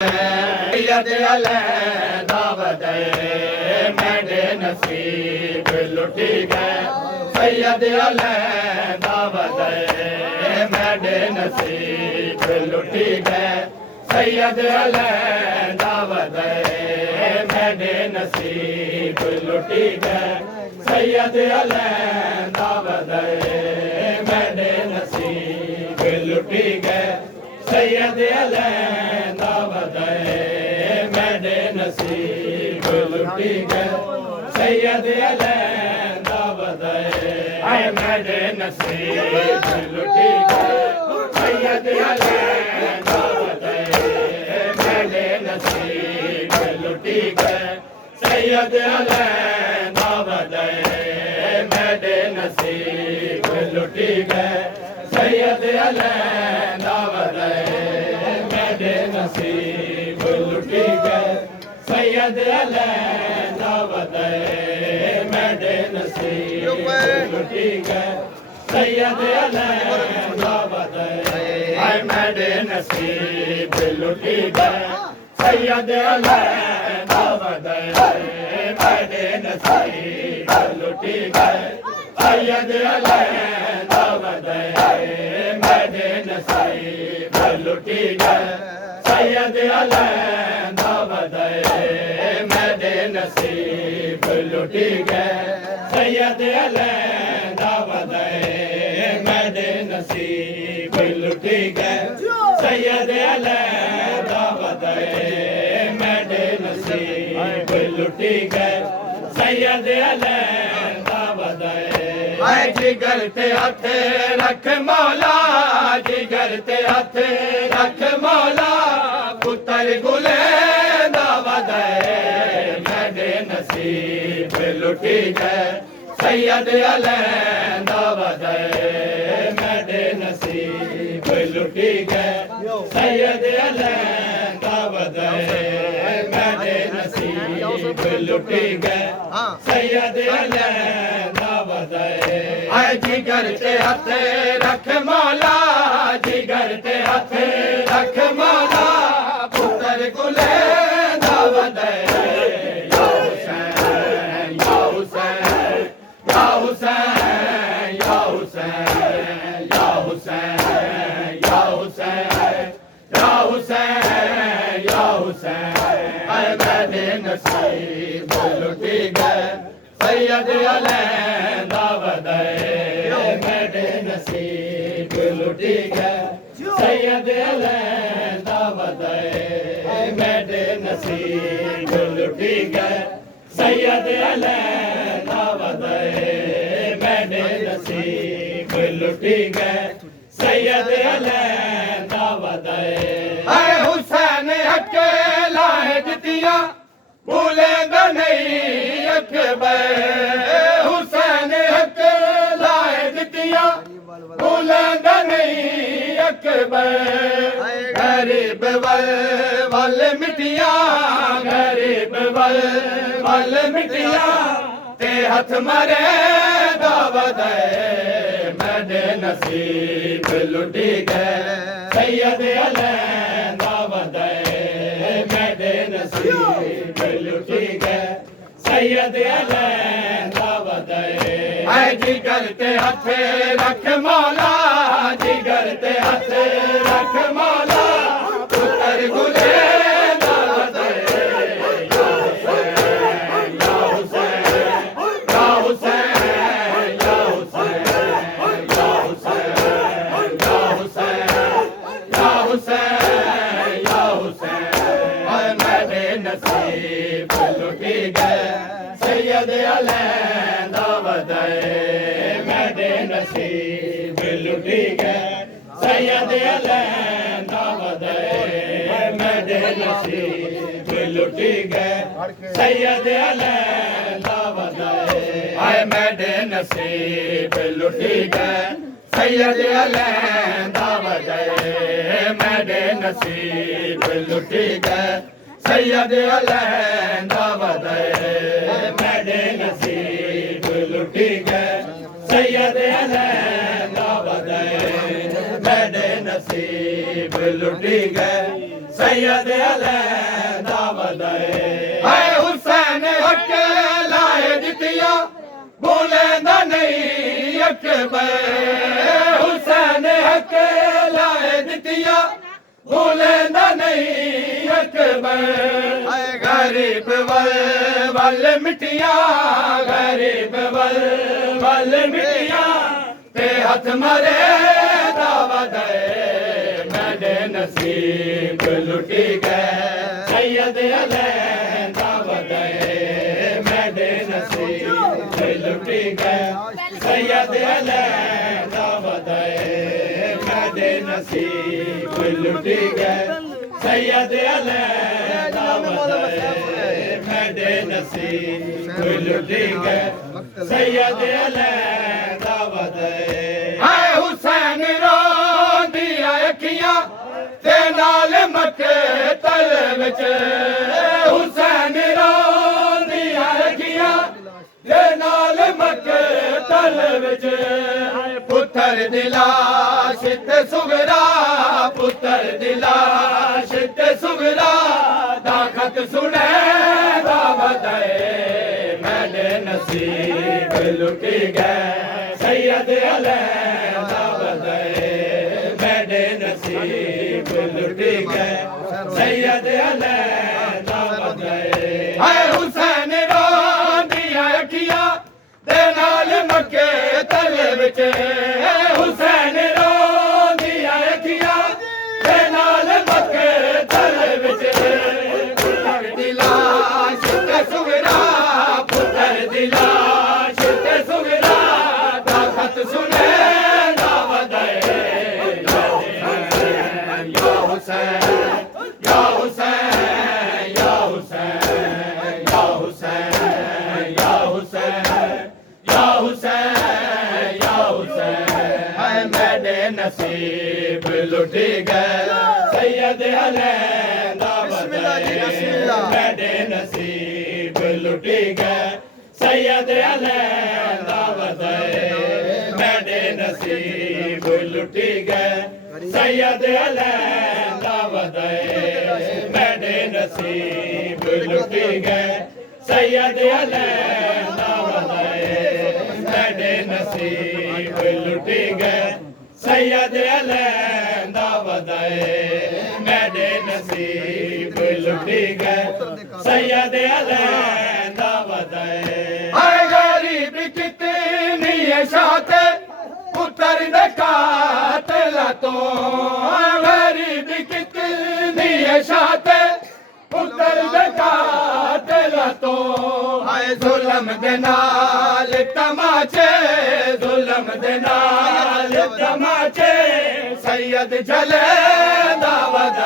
सैयद अलैदा वदे मेरे नसीब लुटी गए। सैयद अलैदा वदे मेरे नसीब लुटी गए। सैयद अलैदा वदे मेरे नसीब लुटी गए। सैयद अलैदा वदे मेरे नसीब लुटी गए। सैयद अलैदा वदे मेरे नसीब लुटी गए। सैयद अलैदा वदे मेरे नसीब लुटी गए। सैयद अलैदा वदे मेरे नसीब लुटी गए। सैयद अलैदा वदे मेरे नसीब लुटी गए। सैयद अलैदा वदे मेरे नसीब लुटी गए। सैयद अलैदा वदे मेरे नसीब लुटी गए। सैयद अलैदा वदे मेरे नसीब लुटी गए। सैयद अलैदा वदे मेरे नसीब लुटी गए। सैयद अलैदा वदे मेरे नसीब लुटी गए। सैयद अलैदा वदे मेरे नसीब लुटी गए। सैयद अलैदा वदे मेरे नसीब लुटी गए। सैयद अलैदा वदे मेरे नसीब लुटी गए। सैयद अलैदा वदे जिगर ते हथ रख मौला। जिगर ते हथ रख मौला। पुत्र गुलेंदा वदे मेरे नसीब लुटी गए। सैयद अलैदा वदे मेरे नसीब लुटी गए। सैयद अलैदा वदे मेरे नसीब लुटी गए। सैयद अलैदा वदे जिगर ते हथ रख मौला। जिगर ते हथ रख मौला। पुत्र गुलेंदा वदे या हुसैन या हुसैन या हुसैन या हुसैन या हुसैन या हुसैन या हुसैन या हुसैन मेरे नसीब लुटी गए। सैयद अलैदा वदे मेरे नसीब लुटी गए। सैयद अलैदा वदे मेरे नसीब लुटी गए। सैयद अलैदा वदे मेरे नसीब लुटी गए। सैयद अलैदा वदे हुसैन अकेला है जितिया भूलेगा नहीं अकबर। हुसैन अकेला है जितिया भूलेगा नहीं अकबर। गरीब वल मिटिया गरीब वल मिटिया ते हथ मरे दावत मेरे नसीब लुटी गए। सैयद अलैदा वदे मेरे नसीब लुटी गए। सैयद अलैदा वदे जिगर ते हथ रख मौला। जिगर ते हथ रख मौला। पुत्र गुलेंदा वदे या हुसैन या हुसैन या हुसैन या हुसैन या हुसैन या हुसैन या हुसैन या हुसैन मेरे नसीब लुटी गए। सैयद अलैदा वदे मेरे नसीब लुटी गए। सैयद अलैदा वदे मेरे नसीब लुटी गए। सैयद अलैदा वदे मेरे नसीब लुटी गए। सैयद अलैदा वदे मेरे नसीब लुटी गए। सैयद अलैदा वदे मेरे नसीब लुटी गए। सैयद अलैदा वदे मेरे नसीब लुटी गए। सैयद अलैदा वदे है हुसैन हके लाए दितिया भूलेंदा नहीं अकबर हुसैन हके लाए दितिया भूलेंदा नहीं अकबर गरीब वल मिटिया गरीब वल मिटिया ते हथ मरे दावत मेरे नसीब लुटी गए सैयद अलैदा वदे मेरे नसीब लुटी गए सैयद अलैदा वदे मेरे नसीब लुटी गए सैयद अलैदा वदे मेरे नसीब लुटी गए सैयद अलैदा वदे है हुसैन रो दिया अखियां ते नाल मके तल विच हुसैन रो दिया अखियां ते नाल मके तल विच पुत्र दिलाश ते सुगरा पुत्र दिलाश ते सुगरा दाखत सुने दावत मेरे नसीब लुटी गए सैयद अलैदा वदे मेरे नसीब लुटी गए सैयद अलैदा वदे है हुसैन रो दिया अखियां ते नाल मके तल विच हुसैन रो दिया अखियां ते नाल मके तल विच पुत्र दिलाश ते सुगरा पुत्र दिलाश ते सुगरा दाखत सुने दावत या हुसैन या हुसैन या हुसैन या हुसैन या हुसैन या हुसैन या हुसैन है मेरे नसीब लुटी गए सैयद अलैदा वदे मेरे नसीब लुटी गए सैयद अलैदा वदे मेरे नसीब लुटी गए सैयद अलैदा वदे मेरे नसीब लुटी गए सैयद अलैदा वदे मेरे नसीब लुटी गए सैयद अलैदा वदे मेरे नसीब लुटी गए सैयद अलैदा वदे हाय गरीब कितनी है शात पुत्र दे कातिल तो गरीब कितनी है शात पुत्र दे कातिल तो हाय जुल्म दे नाल तमाचे जुल्म दे नाल तमाचे सैयद जले दावत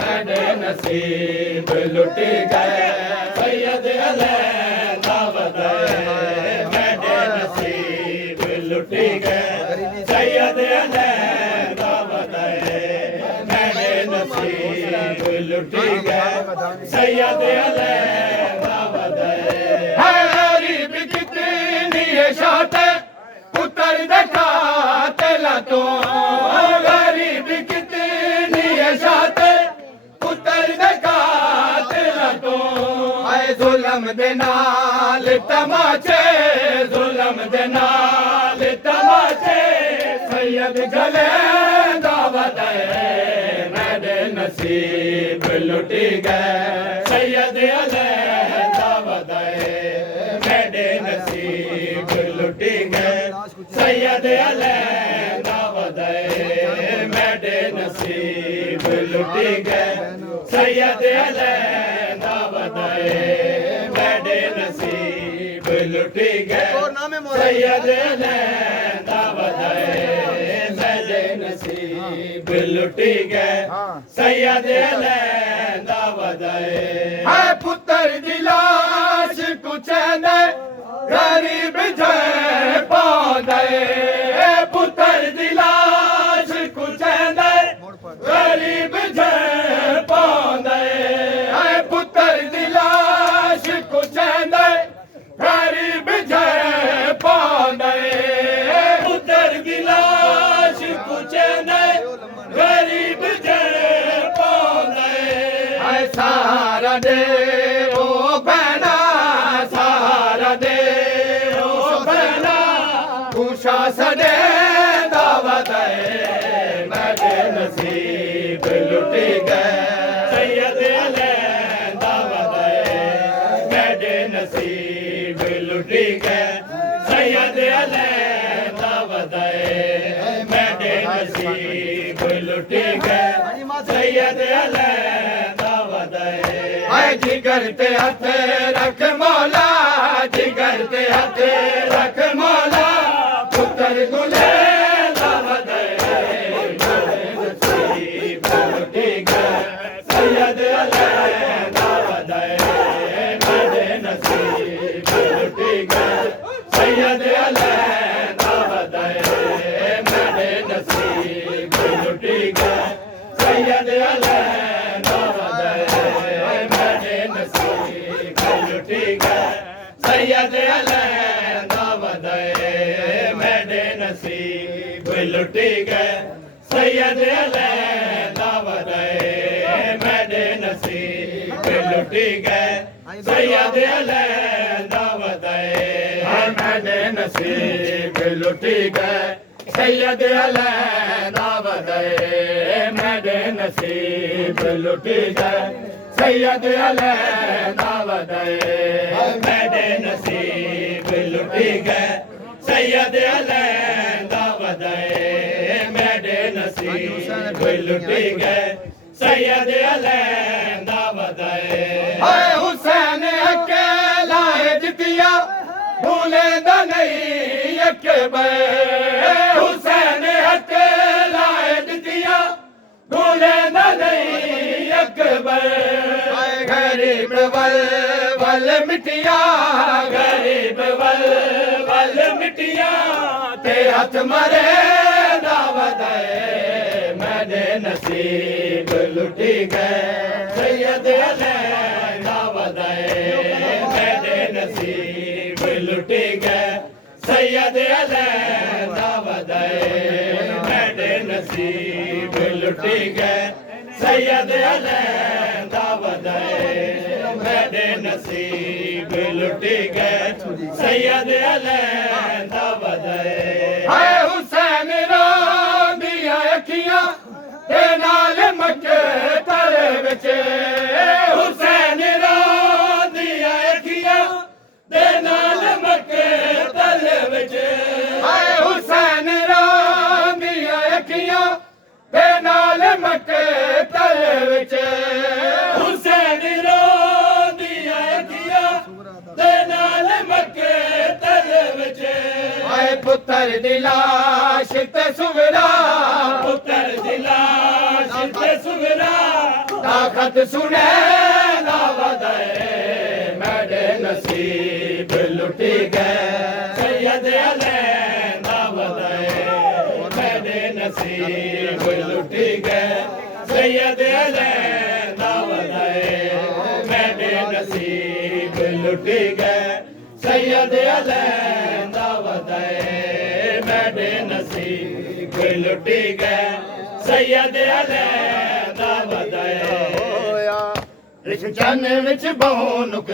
मेरे नसीब लुटी गए सैयद अलैदा वदे मेरे नसीब लुटी गए सैयद अलैदा वदे मेरे नसीब लुटी गए सैयद अलैदा वदे है गरीब कितनी है शात पुत्र दे कातिल तो गरीब कितनी है शात पुत्र दे कातिल तो आए जुल्म दे नाल तमाचे जुल्म दे नाल तमाचे सैयद जले दावत मेरे नसीब लुटी गए सैयद अलैदा वदे मेरे नसीब लुटी गए सैयद अलैदा वदे मेरे नसीब लुटी गए सैयद अलैदा वदे मेरे नसीब लुटी गए सैयद अलैदा वदे मेरे नसीब लुटी गए सैयद अलैदा वदे है पुत्र दी लाश कुचैंदे गरीब जय पांदे पुत्र दी लाश कुचैंदे गरीब जय पांदे है पुत्र दी लाश कुचैंदे गरीब जय पांदे पुत्र दी लाश कुचैंदे गरीब जय पांदे ਆਏ ਸਹਾਰਾ ਦੇ ਓ ਭੈਣਾ ਸਹਾਰਾ ਦੇ ਓ ਭੈਣਾ ਕੁਸ਼ਾ ਸਦੇ ਦਾਵਤ ਏ ਮੇਰੇ ਨਸੀਬ ਲੁੱਟ ਗਏ ਸੈਯਦ ਅਲੇ ਦਾਵਤ ਏ ਮੇਰੇ ਨਸੀਬ ਲੁੱਟ ਗਏ ਸੈਯਦ ਅਲੇ ਦਾਵਤ ਏ ਮੇਰੇ ਨਸੀਬ ਲੁੱਟ ਗਏ ਸੈਯਦ ਅਲੇ ਦਾਵਤ ਏ ਆਏ ਜਿਗਰ ਤੇ ਹੱਥ ਰੱਖ ਮੌਲਾ ਜਿਗਰ ਤੇ ਹੱਥ ਰੱਖ ਮੌਲਾ ਪੁੱਤਰ ਗੁਲੇ ਦਾਵਤ ਏ ਮੇਰੇ ਨਸੀਬ ਲੁੱਟ ਗਏ ਸੈਯਦ ਅਲੇ ਦਾਵਤ ਏ ਮੇਰੇ ਨਸੀਬ ਲੁੱਟ ਗਏ ਸੈਯਦ ਅਲੇ ਦਾਵਤ ਏ ਮੇਰੇ ਨਸੀਬ ਲੁੱਟ ਗਏ ਸੈਯਦ ਅਲੇ ਦਾਵਤ ਏ ਮੇਰੇ ਨਸੀਬ ਲੁੱਟ ਗਏ ਸੈਯਦ ਅਲੇ ਦਾਵਤ ਏ ਮੇਰੇ ਨਸੀਬ ਲੁੱਟ ਗਏ ਸੈਯਦ ਅਲੇ ਦਾਵਤ ਏ ਮੇਰੇ ਨਸੀਬ ਲੁੱਟ ਗਏ ਸੈਯਦ ਅਲੇ ਦਾਵਤ ਏ ਮੇਰੇ ਨਸੀਬ ਲੁੱਟ ਗਏ ਸੈਯਦ ਅਲੇ ਦਾਵਤ ਏ ਮੇਰੇ ਨਸੀਬ ਲੁੱਟ ਗਏ ਸੈਯਦ ਅਲੇ ਦਾਵਤ ਏ ਮੇਰੇ ਨਸੀਬ ਲੁੱਟ ਗਏ ਸੈਯਦ ਅਲੇ ਦਾਵਤ ਏ ਮੇਰੇ ਨਸੀਬ ਲੁੱਟ ਗਏ ਸੈਯਦ ਅਲੇ ਦਾਵਤ ਏ ਹਾਏ ਹੁਸੈਨ ਅਕੇਲਾ ਜਿੱਤਿਆ ਭੁੱਲੇ ਦਾ ਨਹੀਂ ਅਕਬਰ ਹੁਸੈਨ ਅਕੇਲਾ ਜਿੱਤਿਆ ਭੁੱਲੇ ਦਾ ਨਹੀਂ ਅਕਬਰ ਹਾਏ ਗਰੀਬ ਵੱਲ ਮਿਟਿਆ ਗਰੀਬ ਵੱਲ ਮਿਟਿਆ ਤੇ ਹੱਥ ਮਰੇ ਦਾਵਤ ਏ ਮੇਰੇ ਨਸੀਬ ਲੁੱਟ ਗਏ ਸੈਯਦ ਅਲੇ ਦਾਵਤ ਏ ਮੇਰੇ ਨਸੀਬ ਲੁੱਟ ਗਏ ਸੈਯਦ ਅਲੇ ਦਾਵਤ ਏ ਮੇਰੇ ਨਸੀਬ ਲੁੱਟ ਗਏ ਸੈਯਦ ਅਲੇ ਦਾਵਤ ਏ ਮੇਰੇ ਨਸੀਬ ਲੁੱਟ ਗਏ ਸੈਯਦ ਅਲੇ ਦਾਵਤ ਏ ਹਾਏ ਹੁਸੈਨ ਰੋਂਦੀਆਂ ਅੱਖੀਆਂ ਤੇ ਨਾਲ ਮਕਤਲ ਵਿੱਚ ਹੁਸੈਨ ਰੋਂਦੀਆਂ ਅੱਖੀਆਂ ਤੇ ਨਾਲ ਮਕਤਲ ਵਿੱਚ ਹਾਏ ਹੁਸੈਨ ਰੋਂਦੀਆਂ ਅੱਖੀਆਂ ਤੇ ਨਾਲ ਮਕਤਲ ਵਿੱਚ ਹੁਸੈਨ ਰੋਂਦੀਆਂ ਅੱਖੀਆਂ ਤੇ ਨਾਲ ਮਕਤਲ ਵਿੱਚ ਹਾਏ ਪੁੱਤਰ ਦੀ ਲਾਸ਼ ਤੇ ਸੁਗਰਾ ਪੁੱਤਰ ਦੀ ਲਾਸ਼ ਤੇ ਸੁਗਰਾ ਤਾਕਤ ਸੁਣੇ ਦਾਵਤ ਏ ਮੇਰੇ ਨਸੀਬ ਲੁੱਟ ਗਏ ਸੈਯਦ ਅਲੇ ਦਾਵਤ ਏ ਮੇਰੇ ਨਸੀਬ ਲੁੱਟ ਗਏ ਸੈਯਦ ਅਲੇ ਦਾਵਤ ਏ ਮੇਰੇ ਨਸੀਬ ਲੁੱਟ ਗਏ ਸੈਯਦ ਅਲੇ ਦਾਵਤ ਏ ਮੇਰੇ ਨਸੀਬ ਲੁੱਟ ਗਏ ਸੈਯਦ ਅਲੇ ਦਾਵਤ ਏ ਰਿਸ਼ ਚੰਨ ਵਿੱਚ ਬਹੁ ਨੁਕ